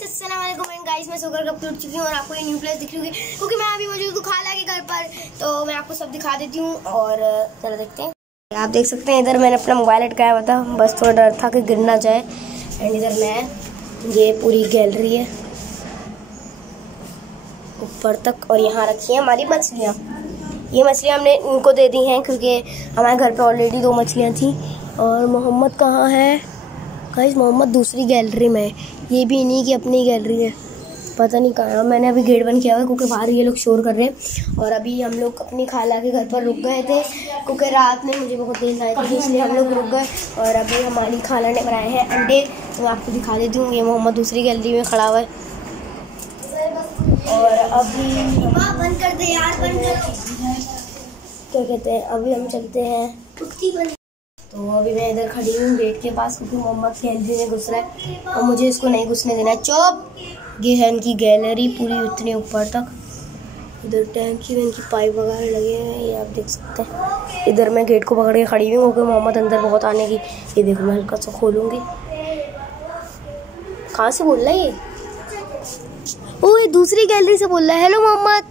अस्सलाम वालेकुम and guys, मैं सोकर कब उठ चुकी हूँ और आपको ये न्यू प्लेस दिख रही होगी क्योंकि मैं अभी मौजूद हूँ खाला के घर पर। तो मैं आपको सब दिखा देती हूँ और चलो देखते हैं। आप देख सकते हैं इधर मैंने अपना मोबाइल लटकाया हुआ था, बस थोड़ा डर था कि गिर ना जाए। एंड इधर मैं ये पूरी गैलरी है ऊपर तक, और यहाँ रखी है हमारी मछलियाँ। ये मछलियाँ हमने इनको दे दी हैं क्योंकि हमारे घर पे ऑलरेडी 2 मछलियाँ थी। और मोहम्मद कहाँ है गाइस? मोहम्मद दूसरी गैलरी में है, ये भी इन्हीं की अपनी गैलरी है, पता नहीं कहाँ। मैंने अभी गेट बंद किया हुआ है क्योंकि बाहर ये लोग शोर कर रहे हैं। और अभी हम लोग अपनी खाला के घर पर रुक गए थे क्योंकि रात में मुझे बहुत नींद आई थी, इसलिए हम लोग रुक गए। और अभी हमारी खाला ने बनाए हैं अंडे, तो मैं आपको दिखा देती हूँ। ये मोहम्मद दूसरी गैलरी में खड़ा हुआ है। और अभी बंद कर दे यार, बंद करो। क्या कहते हैं, अभी हम चलते हैं। तो अभी मैं इधर खड़ी हूँ गेट के पास क्योंकि मोहम्मद गैलरी में घुस रहा है और मुझे इसको नहीं घुसने देना है। चुप! ये है इनकी गैलरी पूरी उतनी ऊपर तक। इधर टैंकी में इनकी पाइप वगैरह लगे हैं, ये आप देख सकते हैं। इधर मैं गेट को पकड़ के खड़ी हूँ क्योंकि मोहम्मद अंदर बहुत आने की। ये देखो मैं हल्का सा खोलूँगी। कहाँ से बोल रहा है ये? ओ, ये दूसरी गैलरी से बोल रहा है। हेलो मोहम्मद,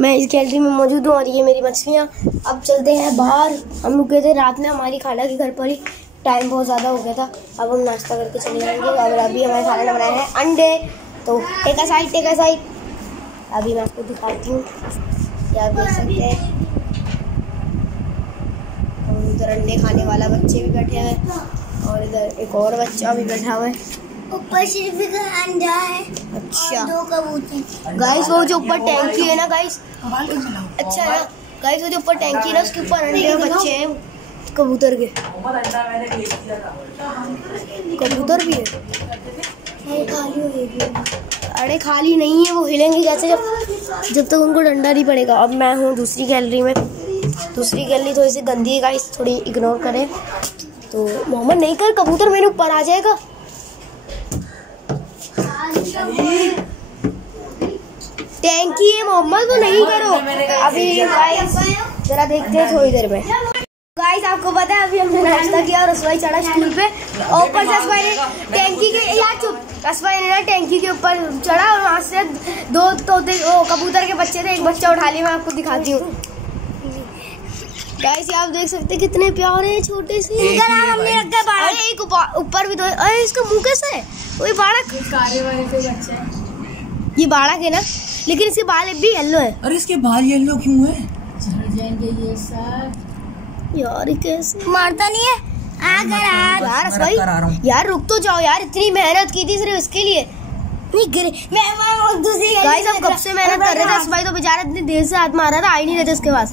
मैं इस गैलरी में मौजूद हूँ और ये मेरी मछलियाँ। अब चलते हैं बाहर। हम लोग गए थे रात में हमारी खाला के घर पर ही, टाइम बहुत ज़्यादा हो गया था। अब हम नाश्ता करके चले जाएंगे। और अभी हमारे खाला ने बनाए हैं अंडे, तो टेक अ साइड। अभी मैं आपको दिखाती हूँ, क्या आप देख सकते हैं। और इधर अंडे खाने वाला बच्चे भी बैठे हुए हैं और इधर एक और बच्चा भी बैठा हुआ है। ऊपर सिर्फ एक अंडा है, अच्छा, 2 कबूतर। गाइस वो जो ऊपर टैंकी है ना गाइस, अच्छा है गाइस, वो जो ऊपर टैंकी है ना उसके ऊपर अंडे के बच्चे हैं कबूतर के। कबूतर भी है, खाली हो गई। अरे खाली नहीं है, वो हिलेंगे कैसे जब तक उनको डंडा नहीं पड़ेगा। अब मैं हूँ दूसरी गैलरी में। दूसरी गैलरी थोड़ी सी गंदी है गाइस, थोड़ी इग्नोर करें। तो मोहम्मद नहीं कर, कबूतर मेरे ऊपर आ जाएगा। टैंकी है मोहम्मद, वो नहीं करो। अभी गाइस जरा देखते हैं थोड़ी देर में। गाइस आपको पता है अभी हमने नाश्ता किया और रसवाई चढ़ा स्टूल पे, और ऊपर से रसवाई ने टैंकी के रसवाई ने ना टैंकी के ऊपर चढ़ा और वहाँ से 2 तोते कबूतर के बच्चे थे, एक बच्चा उठा लिया। मैं आपको दिखाती हूँ गाइस, आप देख सकते हैं कितने प्यारे हैं, छोटे से। इनका नाम हमने रखा है बाड़क। एक ऊपर भी 2। अरे इसका मुंह कैसा है? वही बाड़क, काले वाले पे बच्चा है। ये बाड़क है ना, लेकिन इसके बाल भी येलो है। अरे इसके बाल येलो क्यों है? झड़ जाएंगे ये सब यार, कैसे मारता नहीं है? यार रुक तो जाओ यार, इतनी मेहनत की थी सिर्फ इसके लिए। नहीं गिरे। गाइस हम कब से मेहनत कर रहे थे। असबाई तो बेचारा इतनी देर से हाथ मार रहा था, आ ही नहीं रहे थे उसके पास।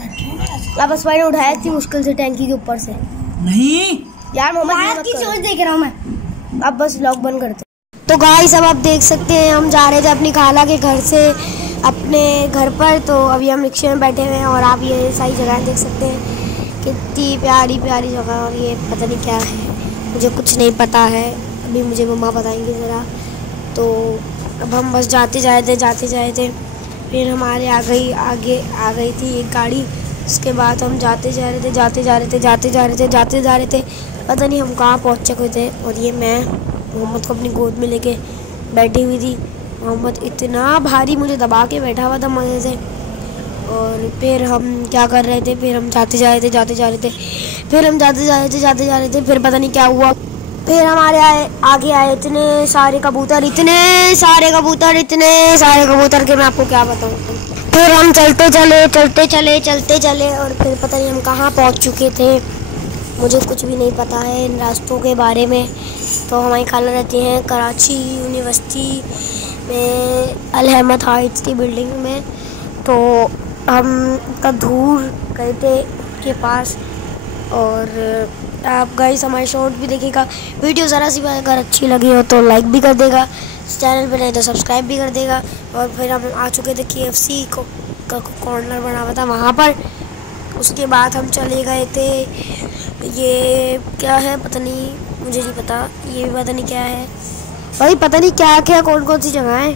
अब असबाई ने उठाया इतनी मुश्किल से टैंकी के ऊपर से। नहीं यार मोहम्मद की सोच देख रहा हूँ मैं। अब बस व्लॉग बंद करते। तो गाइस अब आप देख सकते हैं हम जा रहे थे अपनी खाला के घर से अपने घर पर। तो अभी हम रिक्शे में बैठे हुए हैं और आप ये सारी जगह देख सकते हैं, कितनी प्यारी प्यारी जगह। और ये पता नहीं क्या है, मुझे कुछ नहीं पता है, अभी मुझे मम्मा बताएंगे ज़रा। तो अब हम बस जाते जा रहे थे, फिर हमारे आगे आ गई थी एक गाड़ी। उसके बाद हम जाते जा रहे थे, पता नहीं हम कहाँ पहुँच चुके थे। और ये मैं मोहम्मद को अपनी गोद में लेके बैठी हुई थी। मोहम्मद इतना भारी मुझे दबा के बैठा हुआ था मज़े से। और फिर हम क्या कर रहे थे, फिर हम जाते जा रहे थे, फिर पता नहीं क्या हुआ। फिर हमारे आगे आए इतने सारे कबूतर के मैं आपको क्या बताऊँ। फिर हम चलते चले और फिर पता नहीं हम कहाँ पहुँच चुके थे, मुझे कुछ भी नहीं पता है इन रास्तों के बारे में। तो हमारी खाला रहती हैं कराची यूनिवर्सिटी में अल अहमद हाइट्स की बिल्डिंग में। तो हम कधूर गए थे के पास। और आप गाइस हमारे शॉर्ट भी देखिएगा। वीडियो ज़रा सी अगर अच्छी लगी हो तो लाइक भी कर देगा, चैनल पे नहीं तो सब्सक्राइब भी कर देगा। और फिर हम आ चुके थे KFC का कॉर्नर बना हुआ था वहाँ पर। उसके बाद हम चले गए थे, ये क्या है पता नहीं, मुझे नहीं पता, ये भी पता नहीं क्या है भाई, पता नहीं क्या कौन सी जगह है।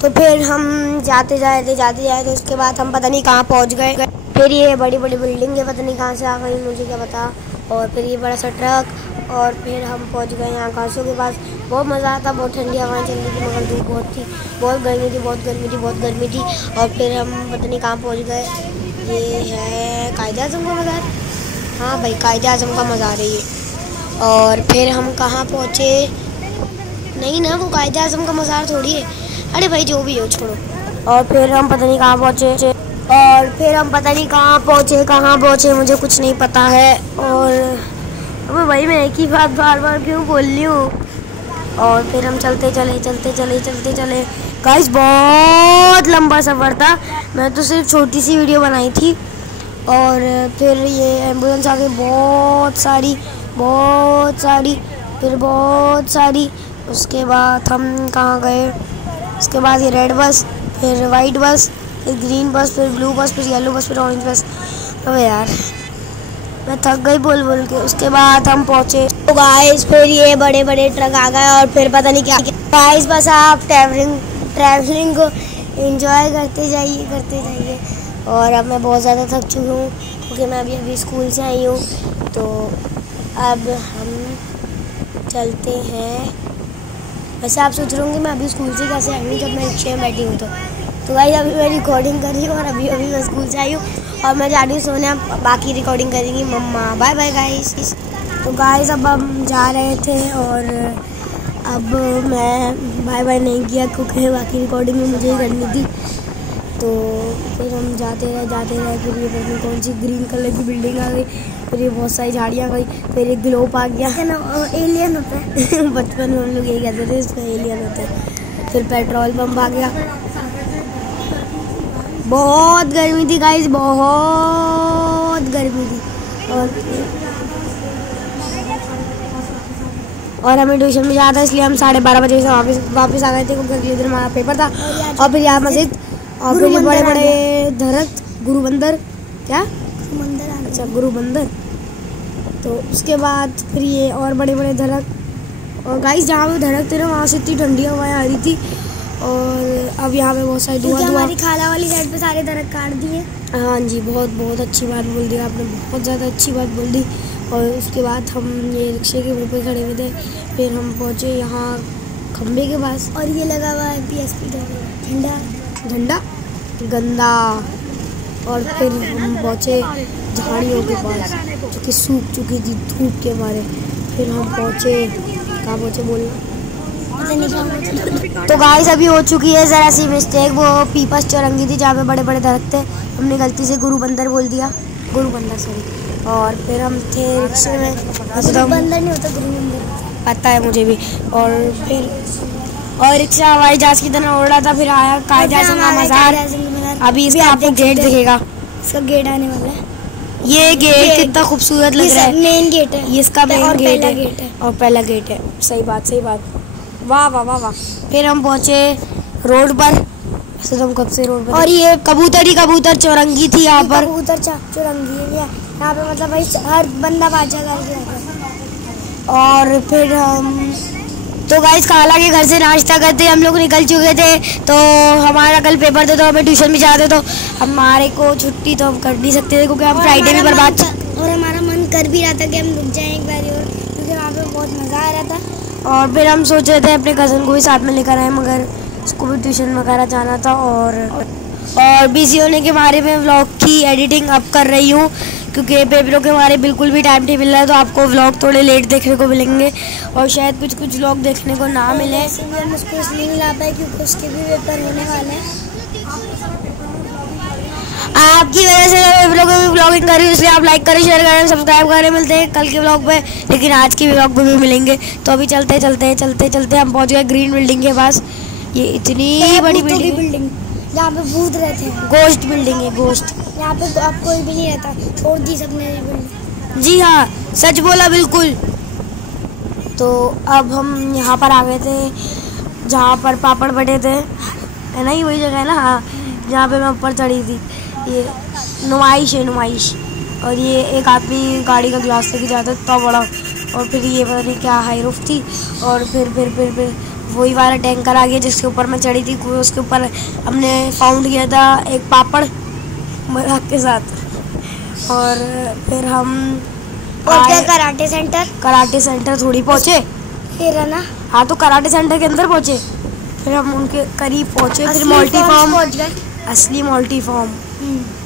तो फिर हम जाते जाए थे उसके बाद हम पता नहीं कहाँ पहुँच गए। फिर ये बड़ी बड़ी बिल्डिंगें पता नहीं कहाँ से आ गई, मुझे क्या पता। और फिर ये बड़ा सा ट्रक, और फिर हम पहुंच गए यहाँ घासों के पास। बहुत मज़ा आता, बहुत ठंडी हवाएं चल रही थी, मगर धूप बहुत थी, बहुत गर्मी थी, बहुत गर्मी थी, बहुत गर्मी थी। और फिर हम पता नहीं कहाँ पहुँच गए। ये है कायद-ए-आज़म का मज़ार। हाँ भाई, कायद-ए-आज़म का मज़ार है ये। और फिर हम कहाँ पहुँचे? नहीं ना, वो कायद-ए-आज़म का मज़ार थोड़ी है। अरे भाई जो भी हो, छोड़ो। और फिर हम पता नहीं कहाँ पहुँचे, मुझे कुछ नहीं पता है। और अबे भाई मैं एक ही बात बार बार क्यों बोल रही हूँ। और फिर हम चलते चले। गाइस बहुत लंबा सफ़र था, मैं तो सिर्फ छोटी सी वीडियो बनाई थी। और फिर ये एम्बुलेंस आ गई, बहुत सारी। उसके बाद हम कहाँ गए? उसके बाद ये रेड बस, फिर वाइट बस, फिर ग्रीन बस, फिर ब्लू बस, फिर येलो बस, फिर ऑरेंज बस। अबे यार मैं थक गई बोल के। उसके बाद हम पहुँचे तो गाइस फिर ये बड़े बड़े ट्रक आ गए, और फिर पता नहीं क्या गाइस। बस आप ट्रैवलिंग को एंजॉय करते जाइए। और अब मैं बहुत ज़्यादा थक चुकी हूँ, क्योंकि मैं अभी स्कूल से आई हूँ। तो अब हम चलते हैं। वैसे आप सोच रहे होंगे मैं अभी स्कूल से कैसे आई हूँ जब मैं रिक्शे में बैठी हूँ। तो गाइस अभी मैं रिकॉर्डिंग कर रही हूँ, और अभी मैं स्कूल से आई हूँ, और मैं जा रही हूँ सोने। बाकी रिकॉर्डिंग करेंगी मम्मा। Bye bye guys. तो गाइस अब हम जा रहे थे, और अब मैं बाय बाय नहीं किया, क्योंकि बाकी रिकॉर्डिंग में मुझे ही करनी थी। तो फिर हम जाते रहे। फिर ये पता नहीं कौन सी ग्रीन कलर की बिल्डिंग आ गई, फिर ये बहुत सारी झाड़ियाँ गई, फिर एक ग्लोब आ गया। एलियन होता है बचपन में हम लोग यही कहते थे, इसमें एलियन होता है। फिर पेट्रोल पंप आ गया। बहुत गर्मी थी गाइस, बहुत गर्मी थी। और हमें ट्यूशन में जाना था, इसलिए हम 12:30 बजे से वापस आ गए थे, क्योंकि अगले दिन हमारा पेपर था। और फिर यहाँ मस्जिद, और फिर ये बड़े बड़े दरख्त, गुरुबंदर। क्या अच्छा, गुरुबंदर। तो उसके बाद फिर ये और बड़े बड़े दरख्त। और गाइस जहाँ पे दरख्त थे ना, वहाँ से इतनी ठंडी हवाएं आ रही थी। और अब यहाँ पे बहुत सारी धुआं। हमारी खाला वाली साइड पे सारे दरख्त काट दिए। हाँ जी, बहुत अच्छी बात बोल दी आपने, बहुत ज़्यादा अच्छी बात बोल दी। और उसके बाद हम ये रिक्शे के मुँह पे खड़े हुए थे। फिर हम पहुँचे यहाँ खम्बे के पास, और ये लगा हुआ है PSP झंडा गंदा। और फिर हम पहुँचे झाड़ियों के पास, जो कि सूख चुकी थी धूप के मारे। फिर हम पहुँचे, कहाँ पहुँचे बोलना। तो गाइस अभी हो चुकी है ज़रा सी मिस्टेक, वो पीपस चौरंगी थी जहाँ पे बड़े बड़े दरख्त थे, हमने गलती से गुरुबंदर बोल दिया, गुरुबंदर सॉरी। और फिर हम थे रिक्शे में, गुरुबंदर नहीं होता, गुरुबंदर पता है मुझे भी। और फिर रिक्शा हवाई जहाज की तरह उड़ रहा था। फिर आया कायद-ए-आज़म का मज़ार। अभी इसका आपको गेट दिखेगा, इसका गेट आने वाला है। ये गेट कितना खूबसूरत लग रहा है, मेन गेट है, ये इसका मेन गेट है और पहला गेट है। सही बात, वाह वाह वाह वाह। फिर हम पहुँचे रोड पर, वैसे तो हम कब से रोड पर। और ये कबूतर चौरंगी थी यहाँ पर, कबूतर चौरंगी है यहाँ पे, मतलब भाई हर बंदा बाजा करके। और फिर हम तो गाइस खाला के घर से नाश्ता करते हम लोग निकल चुके थे। तो हमारा कल पेपर था, तो हमें ट्यूशन भी जाते, तो हमारे को छुट्टी तो हम कर नहीं सकते थे, क्योंकि हम फ्राइडे भी बर्बाद। और हमारा मन कर भी रहा था कि हम रुक जाएं एक बार और, क्योंकि वहाँ पे बहुत मज़ा आ रहा था। और फिर हम सोच रहे थे अपने कज़न को भी साथ में लेकर आए, मगर उसको भी ट्यूशन वगैरह जाना था। और बिजी होने के बारे में व्लॉग की एडिटिंग अब कर रही हूँ, क्योंकि पेपरों के हमारे बिल्कुल भी टाइम नहीं मिल रहा है। तो आपको व्लॉग थोड़े लेट देखने को मिलेंगे, और शायद कुछ व्लॉग देखने को ना मिले। हम उसको इसलिए नहीं ला पाए क्योंकि उसके भी पेपर होने वाले हैं। आपकी वजह से मैं पेपरों की भी व्लॉगिंग कर रही हूँ, इसलिए आप लाइक करें, शेयर करें, सब्सक्राइब करें। मिलते हैं कल के व्लॉग पे, लेकिन आज के व्लॉग पे भी मिलेंगे। तो अभी चलते हम पहुँच गए ग्रीन बिल्डिंग के पास। ये इतनी बड़ी बिल्डिंग जहाँ पे भूत रहते हैं, गोश्त बिल्डिंग है, गोश्त। यहाँ पे तो अब कोई भी नहीं रहता, छोड़ दी सबने बिल्डिंग। जी हाँ, सच बोला बिल्कुल। तो अब हम यहाँ पर आ गए थे जहाँ पर पापड़ बटे थे, है ना, ये वही जगह है ना। हाँ, जहाँ पे मैं ऊपर चढ़ी थी। ये नुमाइश है। और ये एक आदमी गाड़ी का ग्लास लेके जाता है इतना बड़ा। और फिर ये पता नहीं क्या हाई रूफ थी। और फिर वही वाला टैंकर आ गया जिसके ऊपर मैं चढ़ी थी, उसके ऊपर हमने फाउंड किया था एक पापड़ मजाक के साथ। और फिर हम और क्या कराटे सेंटर थोड़ी पहुँचे। फिर है ना, हाँ तो कराटे सेंटर के अंदर पहुँचे, फिर हम उनके करीब पहुँचे। फिर मल्टी फॉर्म, असली मल्टी फॉर्म,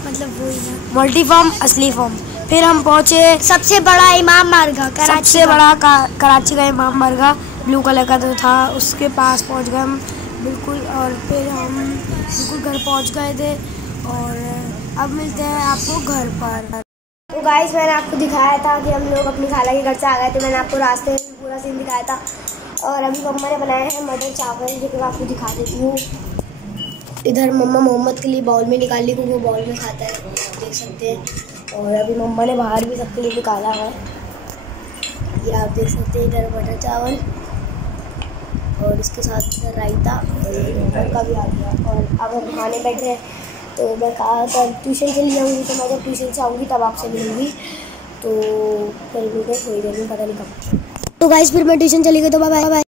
मतलब वही ना, मल्टी फॉर्म असली फॉर्म। फिर हम पहुँचे सबसे बड़ा इमाम बारगाह कराची सबसे बड़ा कराची का इमाम बारगाह, ब्लू कलर का जो था, उसके पास पहुँच गए हम बिल्कुल। और फिर हम बिल्कुल घर पहुँच गए थे। और अब मिलते हैं आपको घर पर। तो गाइस, मैंने आपको दिखाया था कि हम लोग अपनी खाला के घर से आ गए थे। मैंने आपको रास्ते में पूरा सीन दिखाया था। और अभी मम्मा ने बनाए हैं मटर चावल, जो कि मैं आपको दिखा देती हूँ। इधर मम्मा मोहम्मद के लिए बाउल में निकाल ली, क्योंकि वो बाउल में खाता है, देख सकते हैं। और अभी मम्मा ने बाहर भी सबके लिए निकाला है, ये आप देख सकते हैं। इधर मटर चावल और इसके साथ इधर रायता और का भी आ गया। और अब हम खाने बैठे हैं। तो मैं कहा था ट्यूशन चली जाऊँगी, तो मैं जब ट्यूशन से आऊँगी तब आपसे मिलूँगी। तो फिर मिलते थोड़ी देर में, पता नहीं कब। तो गाइस, फिर मैं ट्यूशन चली गई, तो बाय बाय।